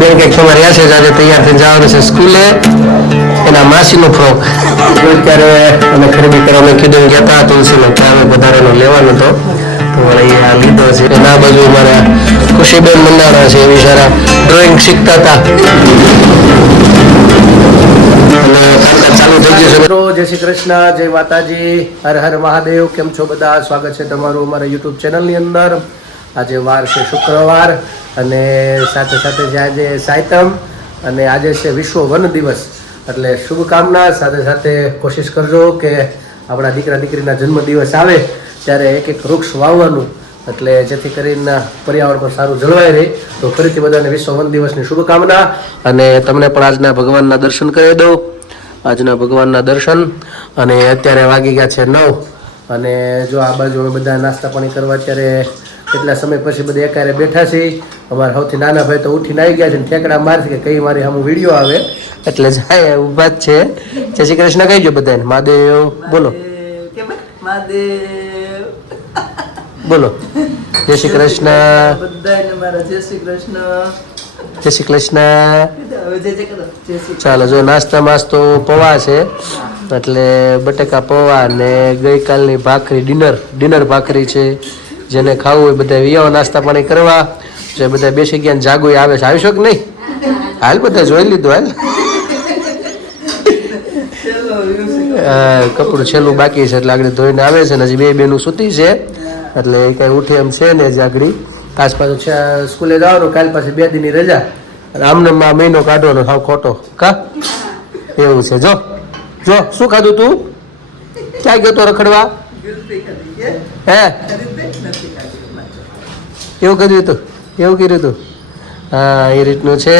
બેન કે તમારે છે આજે તૈયાર થઈને જવાનું છે સ્કૂલે એના માસીનો ફ્રોક અત્યારે અમે ખરીદી કરવા કીધું ગયા તુલસીનો ચારો વધારેનો લેવાનો હતો તો અહીંયા લીધો છે એના બાજુ મારા ખુશીબેન મંડાણા છે એ બિચારા ડ્રોઈંગ શીખતા હતા ચાલુ થઈ ગયું છે મિત્રો. જય શ્રી કૃષ્ણ, જય માતાજી, હર હર મહાદેવ. કેમ છો બધા? સ્વાગત છે તમારું અમારા યુટ્યુબ ચેનલની અંદર. આજે વાર છે શુક્રવાર અને સાથે સાથે છે આજે સાયતમ અને આજે છે વિશ્વ વન દિવસ. એટલે શુભકામના. સાથે સાથે કોશિશ કરજો કે આપણા દીકરા દીકરીના જન્મદિવસ આવે ત્યારે એક એક વૃક્ષ વાવવાનું, એટલે જેથી કરીને પર્યાવરણ પણ સારું જળવાઈ રહે. તો ફરીથી બધાને વિશ્વ વન દિવસની શુભકામના. અને તમને પણ આજના ભગવાનના દર્શન કરી દઉં. આજના ભગવાનના દર્શન. અને અત્યારે વાગી ગયા છે 9 અને જો આ બાજુ અમે બધા નાસ્તા પાણી કરવા અત્યારે કેટલા સમય પછી બધા એકારે બેઠા છીએ. અમારા સૌથી નાના ભાઈ તો ઉઠીને આવી ગયા છે ને ઠેકડા મારશે કે કઈ મારી સામું વિડીયો આવે એટલે જાય ઊભા જ છે. જય શ્રી કૃષ્ણ કહીજો બધાને. મહાદેવ બોલો, મહાદેવ બોલો. જય શ્રી કૃષ્ણ, બધાને મારા જય શ્રી કૃષ્ણ. જય શ્રી કૃષ્ણ. જય જય કરો. જય શ્રી ચાલો જો નાસ્તા માસ્તો પૌવા છે એટલે બટેકા પૌવા ને ગઈકાલની ભાખરી ડિનર ભાખરી છે. જેને ખાવું હોય બધા વિયાઓ નાસ્તા પાણી કરવા. જે બધા બેસી ગયા જાગુ આવે છે. આવીશો કે નહીં? હાલ બધા જોઈ લીધું. હાલ કપડું છેલ્લું બાકી છે એટલે આગળ ધોઈને આવે છે ને હજી બે બેનું સૂતી છે એટલે કઈ ઉઠે એમ છે ને જ આગળ આજ પાછું છે સ્કૂલે જવાનું. કાલ પાછી 2 દિનની રજા અને આમને આ મહિનો કાઢવાનો સાવ ખોટો કા એવું છે. જો જો શું ખાધું તું? ક્યાં ગયો તો રખડવા? હે એવું કર્યું હતું? એવું કર્યું હતું? હા એ રીતનું છે.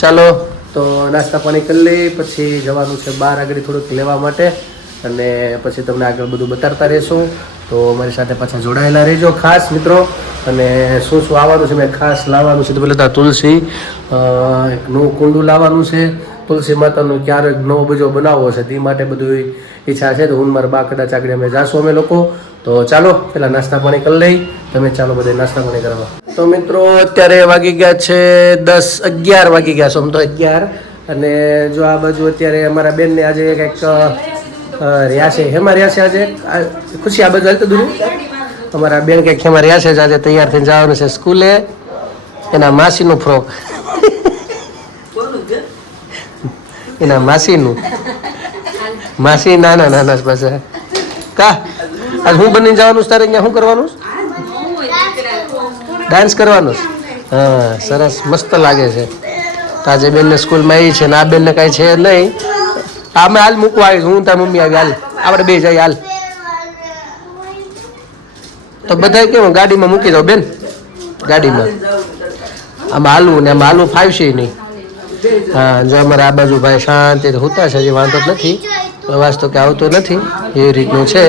ચાલો તો નાસ્તા પાણી કરી લઈ પછી જવાનું છે બહાર આગળ થોડુંક લેવા માટે અને પછી તમને આગળ બધું બતાડતા રહેશું. તો અમારી સાથે પાછા જોડાયેલા રહેજો ખાસ મિત્રો. અને શું શું આવવાનું છે મેં ખાસ લાવવાનું છે તો પેલા તુલસી એક નવું કુંડું લાવવાનું છે. તુલસી માતાનું ક્યારેક નવો બીજો બનાવવો છે તે માટે બધું ઈચ્છા છે. તો હું મારા બા કદાચ આગળ અમે જાશું અમે લોકો. તો ચાલો પેલા નાસ્તા પાણી કરી લઈ. તમે ચાલો બધા નાસ્તા પાણી કરવા. તો મિત્રો અત્યારે વાગી ગયા છે 10-11 વાગી ગયા. સોમ તો 11 અને જો આ બાજુ અત્યારે અમારા બેનને આજે કંઈક રહ્યા છે. હેમાં રહ્યા છે આજે ખુશી આ બાજુ હાલતું દૂર અમારા બેન કંઈક હેમાં રહ્યા છે આજે તૈયાર થઈને જવાનું છે સ્કૂલે એના માસીનું ફ્રોક એના માસીનું માસી નાના પાસે કા આજ હું બનીને જવાનું તારે અહીંયા શું કરવાનું? ડાન્સ કરવાનું? હા સરસ મસ્ત લાગે છે. આજે બેનને સ્કૂલમાં આવી છે ને આ બેનને કાંઈ છે નહીં. અમે હાલ મૂકવા આવીશ. હું તાર મમ્મી આવી હાલ આપણે બે જઈએ હાલ. તો બધા કેવું ગાડીમાં મૂકી દો બેન? ગાડીમાં આમાં હાલવું ને આમાં હાલવું ફાવશે નહીં. હા જો અમારે આ બાજુ ભાઈ શાંતિ હોતા છે. હજી વાંધો જ નથી. અવાજ તો કે આવતો નથી એ રીતનું છે.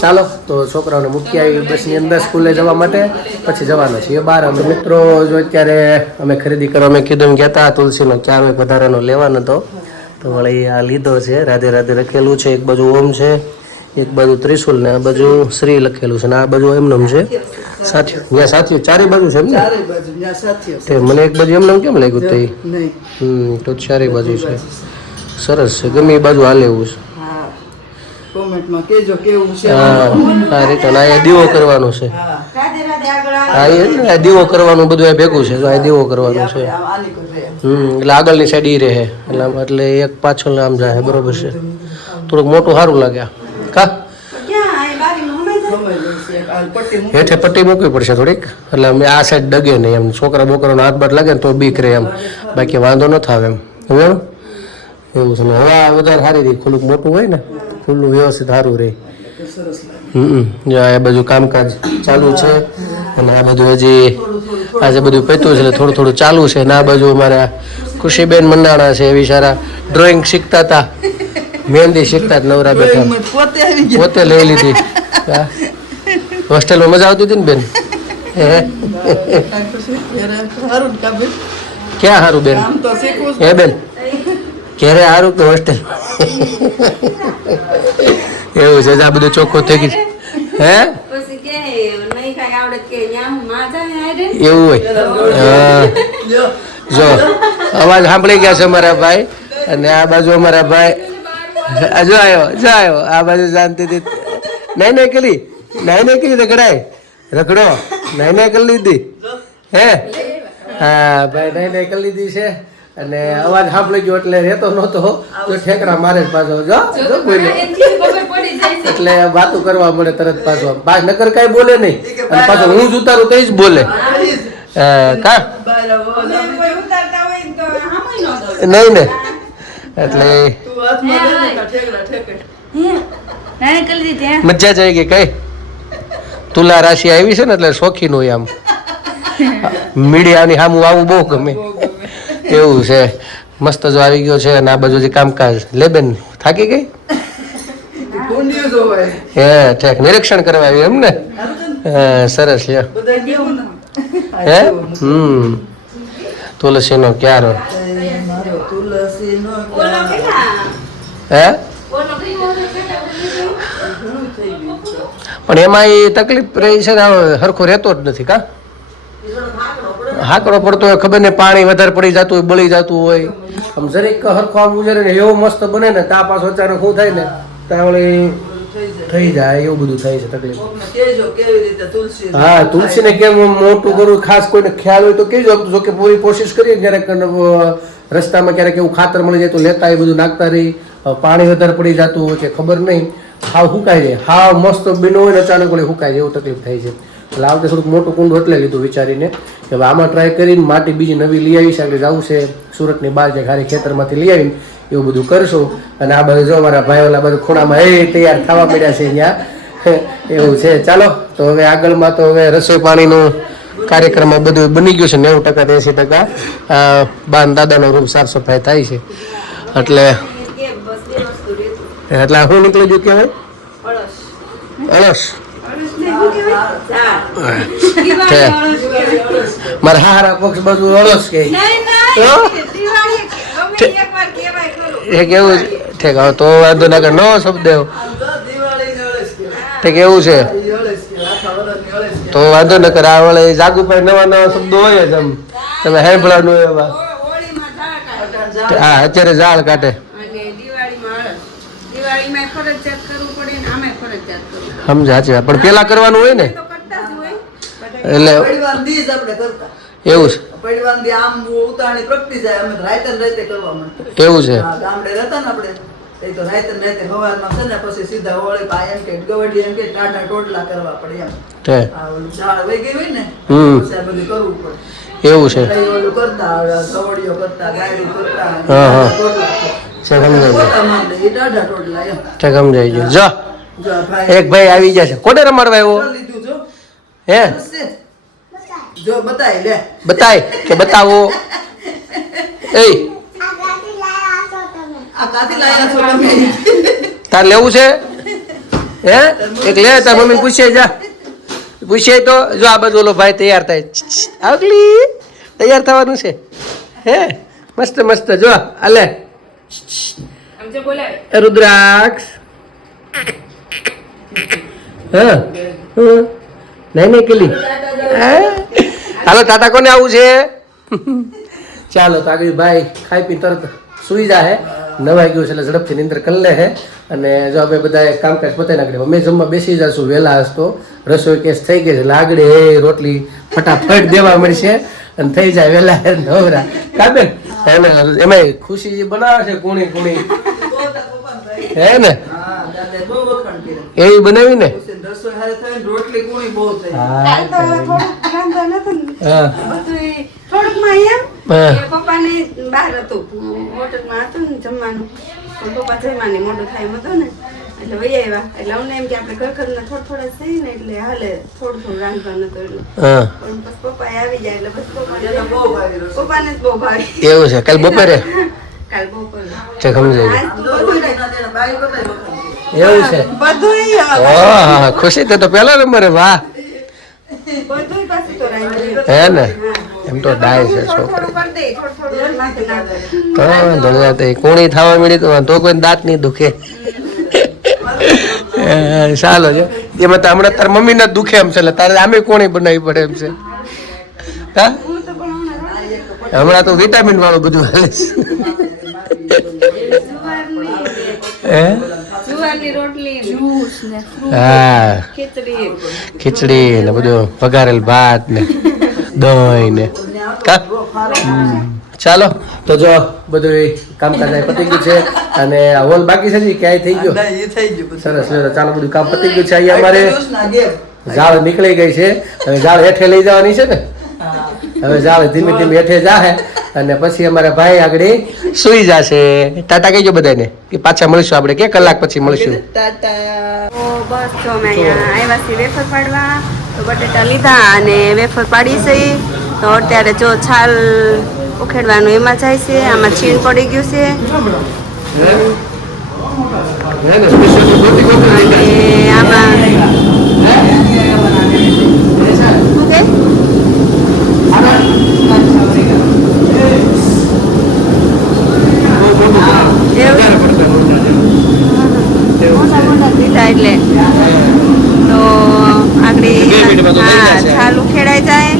ચાલો તો છોકરાઓને મૂકી આવી બસની અંદર સ્કૂલે જવા માટે પછી જવાના છીએ બહાર. અમે મિત્રો જો અત્યારે અમે ખરીદી કરવા અમે કીધું એમ કહેતા તુલસીનો ચારો વધારાનો લેવાનો હતો તો વળી આ લીધો છે. રાધે રાધે લખેલું છે. એક બાજુ ઓમ છે, એક બાજુ ત્રિશુલ ને આ બાજુ શ્રી લખેલું છે ને આ બાજુ એમનેમ છે સાથીઓ. ત્યાં સાથીઓ ચારે બાજુ છે એમ ને? તે મને એક બાજુ એમનેમ કેમ લાગ્યું તે? તો ચારે બાજુ છે. સરસ છે. ગમે એ બાજુ હાલે એવું છે. કોમેન્ટમાં કહેજો કેવું છે. હા રિટર્ન આ દીવો કરવાનો છે. હા એ દીવો કરવાનું બધું ભેગું છે. આ દીવો કરવાનું છે. એટલે આગળની સાઈડ ઈ રહે એટલે એક પાછળ આમ જાય. બરોબર છે. થોડુંક મોટું સારું લાગે કા? હેઠે પટ્ટી મૂકવી પડશે થોડીક એટલે અમે આ સાઈડ ડગે નહીં. એમ છોકરા બોકરાનો હાથ બાટ લાગે ને તો બીક રહે એમ. બાકી વાંધો ન થાય એમ. એવું છે ને. હવે આ વધારે સારી રહી. ખુલ્લું મોટું હોય ને ખુલ્લું વ્યવસ્થિત સારું રહે. જો આ બધું કામકાજ ચાલુ છે અને આ બધું હજી આજે બધું પત્યું છે એટલે થોડું થોડું ચાલુ છે. ને આ બાજુ અમારા ખુશીબેન મંડાણા છે એ બિચારા ડ્રોઈંગ શીખતા હતા, મહેંદી શીખતા નવરા બેઠા પોતે લઈ લીધી. હોસ્ટેલમાં મજા આવતી હતી ને બેન? ક્યાં સારું બેન? હે બેન ક્યારે સારું કે હોસ્ટેલ? એવું છે આ બધું ચોખ્ખું થઈ ગયું. હે એવું હોય? જો અવાજ સાંભળી ગયા છે મારા ભાઈ અને આ બાજુ અમારા ભાઈ જો આવ્યો આ બાજુ શાંતિથી નહીં કરી તો કરાય રખડો નહીં કરી લીધી હે હા ભાઈ નહીં કરી લીધી છે અને અવાજ સાંભળી ગયો એટલે રહેતો નહોતો તો ઠેકડા મારે જ પાછો જો બોલે એટલે વાતો કરવા મળે તરત પાછો નકર કાંઈ બોલે નહીં અને પાછો હું જ ઉતારું તો જ બોલે કા નહીં ને એટલે મજા જ આવી ગઈ કઈ તુલા રાશિ આવી છે ને એટલે શોખીન હોય આમ મીડિયાની સામું આવું બહુ ગમે એવું છે મસ્ત જો આવી ગયો છે અને આ બાજુ જે કામકાજ લે બેન થાકી ગઈ હે ઠેક નિરીક્ષણ કરવા આવ્યું એમ ને સરસ છે હે તુલસીનો ક્યારો હે પણ એમાં એ તકલીફ રહી છે ને હરખો રહેતો જ નથી કા હાકડો પડતો હોય ખબર ને પાણી વધારે પડી જતું હોય બળી જતું હોય આમ જરીક હરખો આમ ઉજરે ને એવો મસ્ત બને ને તા પાછો અચાનક શું થાય ને ત્યાં વળી થઈ જાય એવું બધું થાય છે તકલીફ હા તુલસીને કેમ મોટું કરવું ખાસ કોઈને ખ્યાલ હોય તો કેજો જો કે પૂરી કોશિશ કરીએ ક્યારેક રસ્તામાં ક્યારેક એવું ખાતર મળી જાય તો લેતા એ બધું નાખતા રહી પાણી વધારે પડી જતું હોય કે ખબર નહીં હાવ હુકાઈ જાય હાવ મસ્ત બીનો હોય ને અચાનક વળી હુકાઈ જાય એવું તકલીફ થાય છે એટલે આ વખતે થોડુંક મોટું કુંડું એટલે લીધું વિચારીને કે હવે આમાં ટ્રાય કરીને માટી બીજી નવી લઈ આવી છે એટલે જવું છે સુરતની બહાર જે ખાલી ખેતરમાંથી લઈ આવીને એવું બધું કરશું અને આ બધું જો અમારા ભાઈ ઓલા બધું ખૂણામાં એ તૈયાર થવા પડ્યા છે અહીંયા એવું છે ચાલો તો હવે આગળમાં તો હવે રસોઈ પાણીનું કાર્યક્રમ બધું બની ગયું છે 90% 80% બાન દાદાનો રૂમ સાફ સફાઈ થાય છે એટલે હું નીકળી ગયું કહેવાય અળસ મારા હારા પક્ષ બધું અળસ કે કેવું ઠેક તો વાંધો ના કર નો શબ્દ ઠેક એવું છે તો વાંધો ન કર આ વળે જાગુભાઈ નવા શબ્દો હોય જ એમ તમે હેભળાનું એવા હા અત્યારે ઝાડ કાઢે સમજ સાચી વાત પણ પેલા કરવાનું હોય ને એટલે એવું છે એવું છે તો રાતે હવારમાં છે ને પછી સીધા હોળી પા એમ કે ગવડી એમ કે ટાટા ટોટલા કરવા પડે એમ આ ઓલું ઝાડ વહી ગઈ હોય ને પછી આ બધું કરવું પડે એવું છે ઓલું કરતા ગવડીઓ કરતા ગાયડી કરતા સમજાઈ ગયું જો એક ભાઈ આવી ગયા છે કોને રમાડવા આવ્યો લીધું જો હે જો બતાય લે બતાય કે બતાવો એ આ કાથી લાયા છો તમે તાર લેવું છે હે એક લે તાર મમ્મી પૂછે જા પૂછે તો જો આ બધું ઓલો ભાઈ તૈયાર થાય આગલી તૈયાર થવાનું છે હે મસ્ત મસ્ત જો આલે રુદ્રાક્ષ હા નહીં કેલી હાલો ટાટા કોને આવું છે ચાલો તો આગળ ભાઈ ખાઈ પી તરત સુઈ જાય નવાઈ ગયું છે એટલે ઝડપથી નિંદર કરી લે હે અને જો આપણે બધા કામકાજ પતાવી નાખીએ અમે જમવા બેસી જશું વહેલા હસતો રસોઈ કેસ થઈ ગઈ છે એટલે આગળ એ રોટલી ફટાફટ દેવા મળશે અને થઈ જાય વહેલા નવરા કાબેન એમાં ખુશી બનાવે છે કુણી કુણી હે ને એવી બનાવી ને પપ્પાને બહાર હતું હોટલમાં હતું ને જમવાનું પપ્પા જમવાની મોટું થાય હતું ને એટલે વહી આવ્યા એટલે અમને એમ કે આપણે ઘર ઘરના થોડા થઈ ને એટલે હાલે થોડું રાંધવાનું હતું એટલું પણ પછી પપ્પા આવી જાય એટલે બસ પપ્પાને જ બહુ ભાવે એવું છે કાલ બપોરે કાલ બપોરે એવું છે ઓહ ખુશી તે તો પેલા નંબરે વાહ હે ને એમ તો ડાય છે છોકરી કોણી થવા મળી તો કોઈ દાંત નહીં દુખે ચાલો છે એમાં તો હમણાં તાર મમ્મી ના દુખે એમ છે એટલે તારે આમે કોણી બનાવવી પડે એમ છે હમણાં તો વિટામિન વાળું બધું હાલે છે. હે? જુવારની રોટલી જ્યુસ ને હા ખીચડી ખીચડી ને બધું વઘારેલ ભાત ને દહીં ને કા ચાલો તો જો બધું કામકાજ અહીં પતી ગયું છે અને આ હોલ બાકી છે ને ક્યાંય થઈ ગયો ના, એ થઈ ગયું બધું. સરસ લ્યો, તો ચાલો બધું કામ પતી ગયું છે અહીંયા અમારે દિવસના ગેપ. ઝાડ નીકળી ગઈ છે હવે ઝાડ હેઠે લઈ જવાની છે ને હા. હવે ઝાડ ધીમે ધીમે હેઠે જાહે અને પછી અમારા ભાઈ આગળ સુઈ જશે. ટાટા કહેજો બધાને કે પાછા મળીશું આપણે કે કલાક પછી મળીશું. ટાટા. તો બસ જો અમે અહીંયા આવ્યા છીએ વેફર પાડવા તો બટેટા લીધા અને વેફર પાડી છે તો અત્યારે જો છાલ ઉખેડવાનું એમાં જાય છે આમાં છીણ પડી ગયું છે અને આમાં શું કે? મોટા મોટા લીધા એટલે તો આગળ હા છાલ ઉખેડાઈ જાય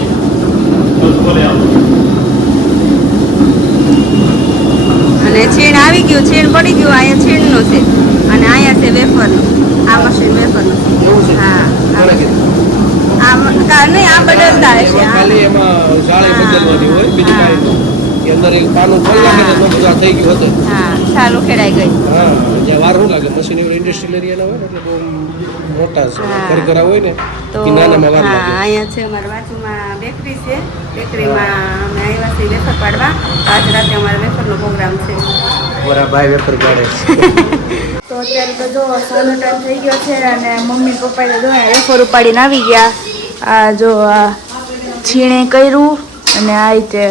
અને છીણ આવી ગયું છીણ પડી ગયું અહીંયા છીણનું છે અને અહીંયા છે વેફરનું આ મશીન વેફરનું હા નહીં આ બદલતા હશે ખાલી એમાં જાળી બદલવાની હોય બીજું કાંઈ નહીં. એ અંદર એક પાનું ખોલી નાખે ને તો બધું આ થઈ ગયું હતું. હા છાલ ઉખેડાઈ ગઈ હા જ્યાં વાર શું લાગે મશીન એવડે ઇન્ડસ્ટ્રીયલ એરિયાના હોય ને એટલે બહુ મોટા છે હા. ઘરઘરા હોય ને તો એ નાનામાં વાર હા લાગે. અહીંયા છે અમારા બાજુમાં બેકરી છે બેકરીમાં અમે આવ્યા છીએ વેફર પાડવા આજ રાતે અમારા વેફરનો પ્રોગ્રામ છે મારા ભાઈ વેફર કાઢે છે. તો અત્યારે તો જો સાનો ટાઈમ થઈ ગયો છે અને મમ્મી પપ્પાએ તો જો વેફર ઉપાડીને આવી ગયા. આ જો આ છીણે કર્યું અને આ રીતે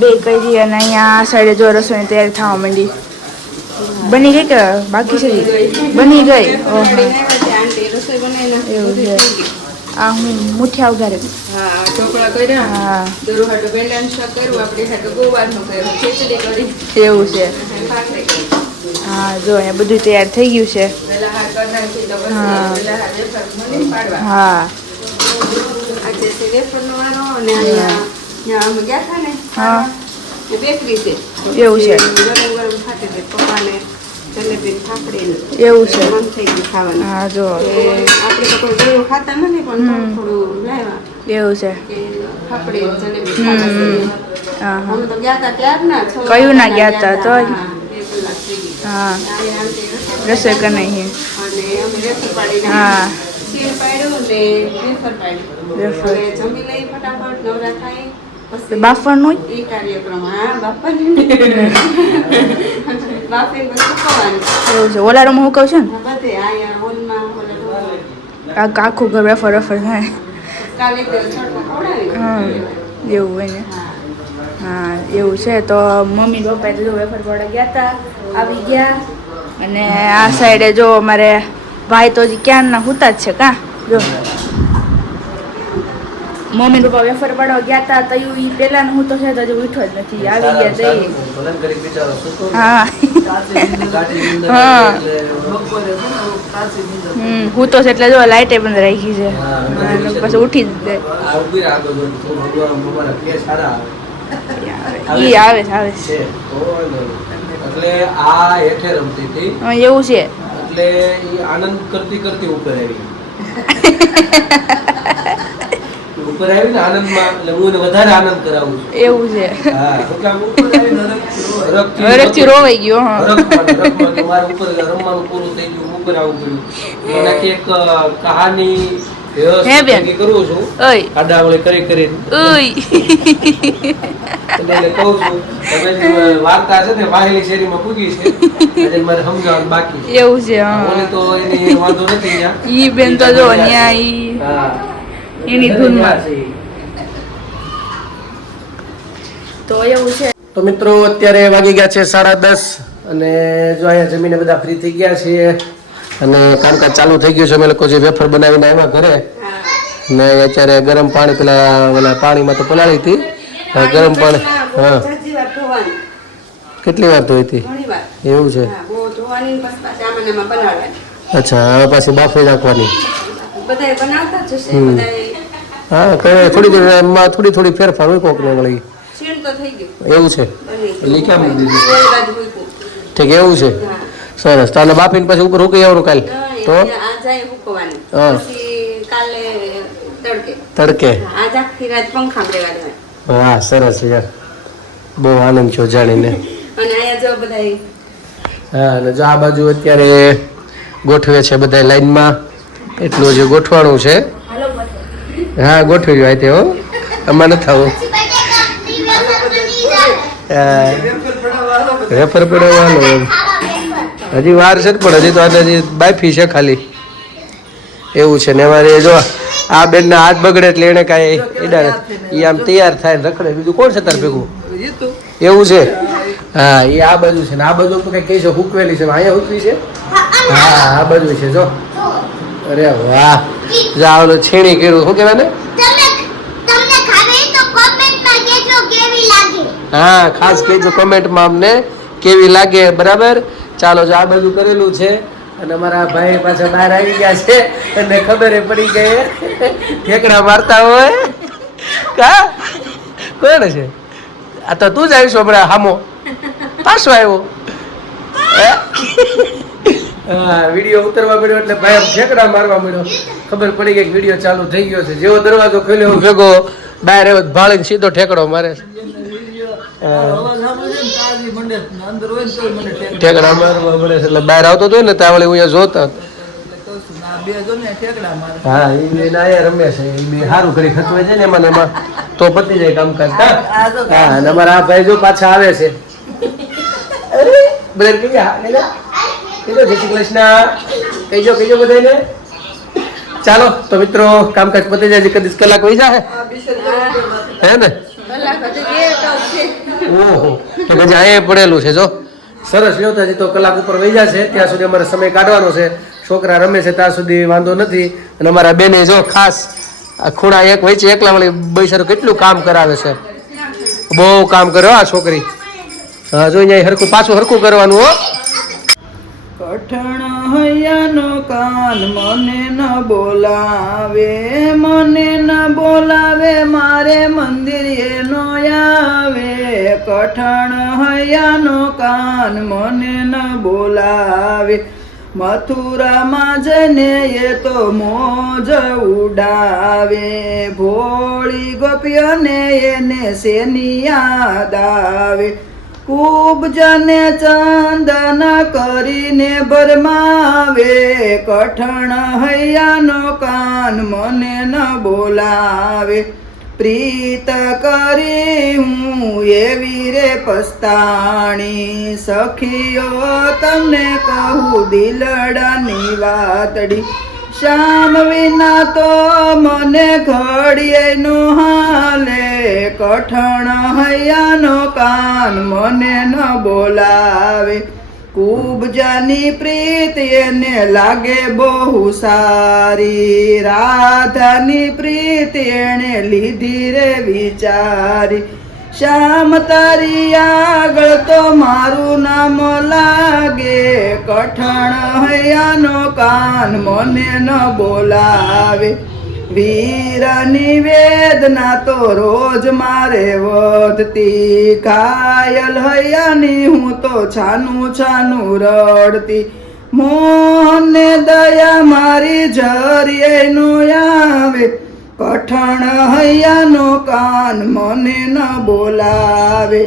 બે કરી અને અહીંયા આ સાઈડે જો રસોઈની તૈયારી થવા માંડી. બની ગઈ કે બાકી છે? બની ગઈ. ઓહો આંટી રસોઈ બનાવીને એવું છે. બધું થઈ ગયું. આ હું મુઠિયા ઉગાડે. હા ઢોકળા કર્યા હા દરુ હાટુ ભેંડાનું શાક કર્યું આપણી હાટુ ગોવારનું કર્યું ખીચડી કરી એવું છે. અને ભાખરી કરી હા જો અહીંયા બધું તૈયાર થઈ ગયું છે. વેલા હાર કરી નાખી તો પછી હા. વેલા હાર વેફર મળીને પાડવા હા આજે છે વેફરનો વારો અને અહીંયા ત્યાં અમે ગયા હતા ને હા. એ બેકરી છે એવું છે. ગરમ ગરમ ખાતી હતી પપ્પાને જલેબી ફાફડી એવું છે. મન થઈ ગયું ખાવાનું હા જો આપણે તો કોઈ ગળું ખાતા નથી પણ થોડું થોડું લાવ્યા એવું છે. કે ફાફડી જલેબી ખાવા છે હા હા અમે તો ગયા હતા ત્યાર ના છ કયું ના ગયા હતા તોય? હા, 2 કલાક થઈ ગઈ હા અહીંયા આંટી રસોઈ કરી નાખી. અને અમે વેફર પાડીને હા. શીર પાડ્યું ને વેફર પાડ્યું વેફર. હવે જમી લઈ ફટાફટ નવરા થાય પછી બાફવાનું એ કાર્યક્રમ હા બાપા બાફે બધું સુકવવાનું એવું છે. ઓલા રૂમ હું કહું છું ને બધે અહીંયા હોલમાં આ આખું ઘર વેફર વેફર થાય. કાલે તો છડકો ખવડાવી હા એવું હોય ને. હા હા એવું છે. તો મમ્મી પપ્પા તો જો વેફર પડવા ગયા હતા આવી ગયા અને આ સાઈડે જો અમારે ભાઈ તો હજી ક્યારના હુતા જ છે કા જો મમ્મી પપ્પા વેફર પાડવા ગયા હતા તો એ પેલાનું હું તો છે તો હજી ઉઠો જ નથી આવી ગયા જઈએ. ભલન કરી બિચારો સૂતો ને. હા કાચી નીંદર. ગાંઠી નીંદર હા. એટલે બપોરે છે ને કાચી નીંદર. હું તો છે એટલે જો લાઇટે બંધ રાખી છે હા, અને પછી ઉઠી જ જાય. આ ઊભી રાહ તો જો તું ભગવાન અમારા કેસ સારા આવે. ઈ આવે છે આવે છે. છે તો વાંધો નહીં. એટલે આ હેઠે રમતી હતી હા, એવું છે. એટલે એ આનંદ કરતી કરતી ઉપર આવી ઉપર આવી ને આનંદમાં એટલે હું એને વધારે આનંદ કરાવું છું. એવું છે. હા શું કામ? ઉપર આવીને હરખથી રોવે. હરખથી રોવાઈ ગયો હા રખમાં કે મારે ઉપર રમવાનું પૂરું થઈ ગયું ઉપર આવવું પડ્યું એનાથી એક કહાની હે વ્યવસ્થિત બેન? ભેગી કરું છું ઓય આડાવળી કરી કરીને ઓય એટલે એને કહું છું તમે જે વાર્તા છે ને વાહેલી શેરીમાં પૂગી છે એટલે મારે સમજાવવાનું બાકી છે. એવું છે હા ઓલી તો એની વાંધો નથી ત્યાં. ઈ બેન તો જો ન્યા ઈ હા. એની ધૂનમાં. તો એવું છે. તો મિત્રો અત્યારે વાગી ગયા છે 10:30 અને જો અહીંયા જમીને બધા ફ્રી થઈ ગયા છીએ અને કામકાજ ચાલુ થઈ ગયું છે. અમે લોકો જે વેફર બનાવીને આવ્યા ઘરે ને અત્યારે ગરમ પાણી પેલા પાણીમાં તો પલાળી હતી હવે ગરમ પાણી હા જાજી વાર ધોવાની કેટલી વાર ધોઈ હતી ઘણી વાર એવું છે હા બહુ ધોવાની ને પછી પાછી આમાં ને આમાં બનાવવાની અચ્છા હવે પાછી બાફી નાખવાની બધાય બનાવતા જ હશે હમ. બધાય હા કરે થોડી થોડી ફેરફાર હોય કોક ને વળી છીણ તો થઈ ગયું એવું છે બની એટલે કેમ દીધું ઓલી બાજુ મૂક્યું. ઠીક એવું છે હા સરસ તાને બાફીને પછી ઉપર રૂકી આવવાનું કાલ તો આ જાય હુકવાની હા. પછી કાલે તડકે તડકે આજ આખી રાત પંખામાં લેવા દેવાય. વાહ સરસ યાર બહુ આનંદ છો જાણીને અને અહીંયા જો બધા હા અને જો આ બાજુ અત્યારે ગોઠવે છે બધા લાઈનમાં એટલું હજી ગોઠવાનું છે હા ગોઠવી રહ્યો તે હો આમાં નથી આવું રેફર પડવાનું એમ હજી વાર છે ને પણ હજી તો આને હજી બાફી છે ખાલી એવું છે ને અમારે જો આ બેનના હાથ બગડે એટલે એને કાંઈ ઈડાડે એ આમ તૈયાર થાય ને રખડે બીજું કોણ છે તાર ભેગું એવું છે હા એ આ બાજુ છે ને આ બાજુ તો કઈ કહી છે હુકવેલી છે અહીંયા હુકવી છે હા આ બાજુ છે જો અરે વાહ જા ઓલો છીણી કર્યું શું કહેવાય ને હા ખાસ કહેજો કોમેન્ટમાં અમને કેવી લાગે બરાબર ચાલો જો આ બધું કરેલું છે અને અમારા ભાઈ પાછા બહાર આવી ગયા છે અને ખબર પડી ગઈ ઠેકડા મારતા હોય કા કોણ છે આ તો તું જ આવીશ હમણાં હામો પાછો આવ્યો હા વિડીયો ઉતરવા મળ્યો એટલે ભાઈ આમ ઠેકડા મારવા મળ્યો ખબર પડી ગઈ કે વિડીયો ચાલુ થઈ ગયો છે જેવો દરવાજો ખોલ્યો હું ભેગો બહાર આવ્યો ભાળીને સીધો ઠેકડો મારે છે ઠેકડા મારવા મળે છે એટલે બહાર આવતો હતો ને ત્યાં વળી હું અહીંયા જોતા હા એ બે આયા રમે છે એ બે સારું કરી ખચવાય છે ને એમાં ને એમાં તો પતી જાય કામકાજ હા અને અમારા આ ભાઈ જો પાછા આવે છે બધા કહીએ હા જય શ્રી કૃષ્ણ કહીજો બધાને ચાલો તો મિત્રો કામકાજ પતી જાય કદી કલાક વહી જાય હે ને ઓહો તો પછી અહીંયા પડેલું છે જો સરસ લ્યો તો તો કલાક ઉપર વહી જશે ત્યાં સુધી અમારે સમય કાઢવાનો છે છોકરા રમે છે ત્યાં સુધી વાંધો નથી અને અમારા બેને જો ખાસ આ ખૂણા એક વચ્ચે એકલા વાળી બૈસારું કેટલું કામ કરાવે છે બહુ કામ કર્યો આ છોકરી હા જો અહીંયા હરખું પાછું હરખું કરવાનું હો કઠણ હૈયાનો કાન મને ન બોલાવે મારે મંદિર એનો આવે કઠણ હૈયાનો કાન મને ન બોલાવે મથુરામાં જઈને એ તો મોજ ઉડાવે ભોળી ગોપીઓને એને શેની યાદ આવે ખૂબ જને ચંદન કરીને ભરમાવે કઠણ હૈયાનો કાન મને ન બોલાવે પ્રીત કરી હું એવી રે પસ્તાણી સખીઓ તમને કહું દિલડાની વાતડી શ્યામ વિના તો મને ઘડીએ નો હાલે કઠણ હૈયાનો કાન મને ન બોલાવે કુબજાની પ્રીત એને લાગે બહુ સારી રાધાની પ્રીત એને લીધી રે વિચારી શ્યામ તારી આગળ તો મારું નામ લાગે કઠણ હૈયાનો કાન મને ન બોલાવે વીરની વેદના તો રોજ મારે વધતી ઘાયલ હૈયાની હું તો છાનું રડતી મોહને દયા મારી જરીએ નો આવે કઠણ હૈયાનો કાન મને ન બોલાવે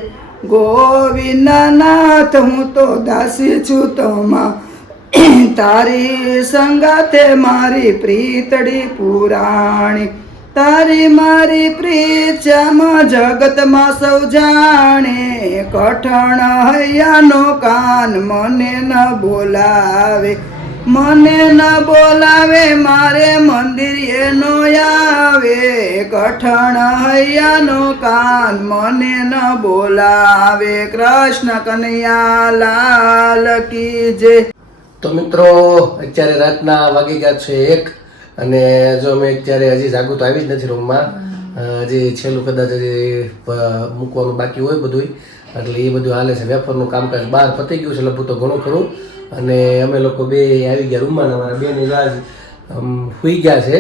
ગોવિંદનાથ હું તો દાસી છું તમા તારી સંગાથે મારી પ્રીતડી પુરાણી તારી મારી પ્રીત શ્યામ જગતમાં સૌ જાણે કઠણ હૈયાનો કાન મને ન બોલાવે મારે મંદિર એનો આવે કઠણ હૈયાનો કાન મને ન બોલાવે કૃષ્ણ કનૈયા લાલ કી જય તો મિત્રો અત્યારે રાતના વાગી ગયા છે 1 અને જો અમે અત્યારે હજી જાગું તો આવી જ નથી રૂમમાં હજી છેલ્લું કદાચ હજી મૂકવાનું બાકી હોય બધું એટલે એ બધું હાલે છે વેફરનું કામકાજ બહાર પતી ગયું છે લગભગ તો ઘણું ખરું અને અમે લોકો બે આવી ગયા રૂમમાં અમારા બેન આજ સુઈ ગયા છે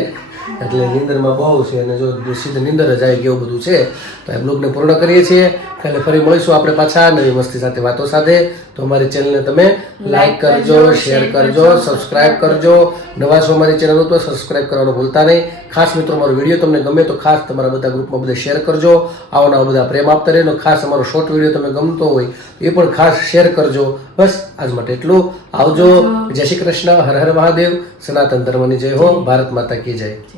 એટલે નીંદરમાં બહુ છે અને જો સીધું નીંદર જ આવી ગયું બધું છે તો એ બ્લોગને પૂર્ણ કરીએ છીએ. કાલે ફરી મળીશું આપણે પાછા નવી મસ્તી સાથે વાતો સાથે. તો અમારી ચેનલને તમે લાઈક કરજો, શેર કરજો, સબસ્ક્રાઇબ કરજો. નવા છો અમારી ચેનલ તો સબસ્ક્રાઇબ કરવાનું ભૂલતા નહીં. ખાસ મિત્રો અમારો વિડીયો તમને ગમે તો ખાસ તમારા બધા ગ્રુપમાં બધા શેર કરજો. આવો નવા બધા પ્રેમ આપતા રહેજો. ખાસ અમારો શોર્ટ વિડીયો તમને ગમતો હોય એ પણ ખાસ શેર કરજો. બસ આજ માટે એટલું. આવજો. જય શ્રી કૃષ્ણ. હર હર મહાદેવ. સનાતન ધર્મની જય હો. ભારત માતા કી જય.